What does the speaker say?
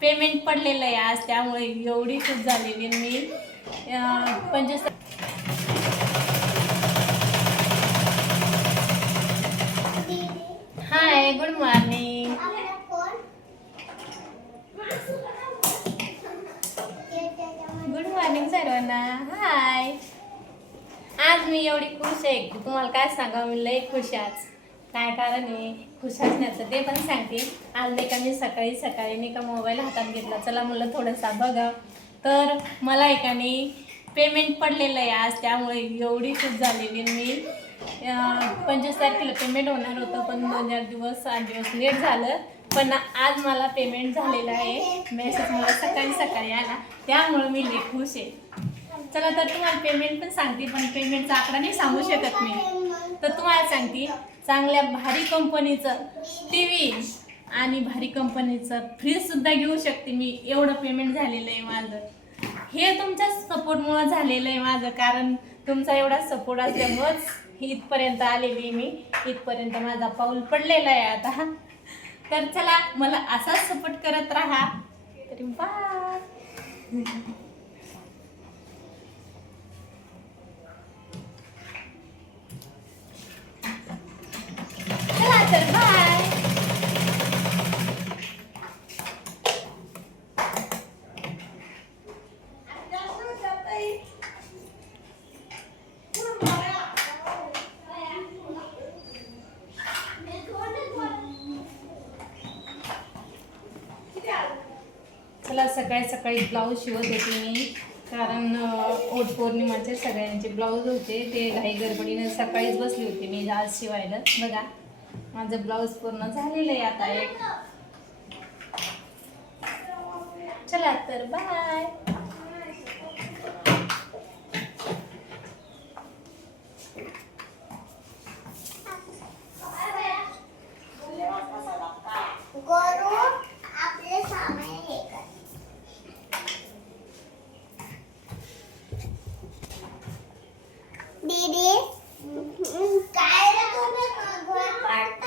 Payment पडलेलं आहे आज, त्यामुळे एवढी खुश झालेली मी. 25 हाय, गुड मॉर्निंग. गुड मॉर्निंग सर्वांना. हाय. आज मी एवढी खुश आहे की तुम्हाला काय सांगावं, मी लई खुश आहे आज. काय कारण आहे खुश असण्याचं ते पण सांगते. आज नाही का मी सकाळी नाही का मोबाईल हातात घेतला, चला म्हणलं थोडंसा बघा, तर मला एकाने पेमेंट पडलेलं आहे आज, त्यामुळे एवढी खुश झालेली मी. 25 तारखेला पेमेंट होणार होतं, पण 2-4 दिवस 8 दिवस लेट झालं, पण आज मला पेमेंट झालेलं आहे. मेसेज मला सकाळी आला, त्यामुळे मी लई खुश आहे. चला तर तुम्हाला पेमेंट पण सांगते, पण पेमेंटचा आकडा नाही सांगू शकत मी. तर तुम्हाला सांगते, चांगल्या भारी कंपनीचं TV आणि भारी कंपनीचं फ्रीजसुद्धा घेऊ शकते मी. एवढं पेमेंट झालेलं आहे माझं. हे तुमच्या सपोर्टमुळं झालेलं आहे माझं, कारण तुमचा एवढा सपोर्ट असल्यामुळंच इथपर्यंत आलेली मी. इथपर्यंत माझा पाऊल पडलेला आहे आता. तर चला, मला असाच सपोर्ट करत राहा. तरी बाय. चला तर बाय. चला, सकाळी ब्लाऊज शिवत होते मी, कारण ओट पौर्णिमाचे सगळ्यांचे ब्लाऊज होते, ते घाई गडबडीने सकाळीच बसली होती मी आज शिवायला. बघा, माझं ब्लाऊज पूर्ण झालेलं आहे आता एक. चला तर बाय. दीदी काय रे तुम्ही घर पाडता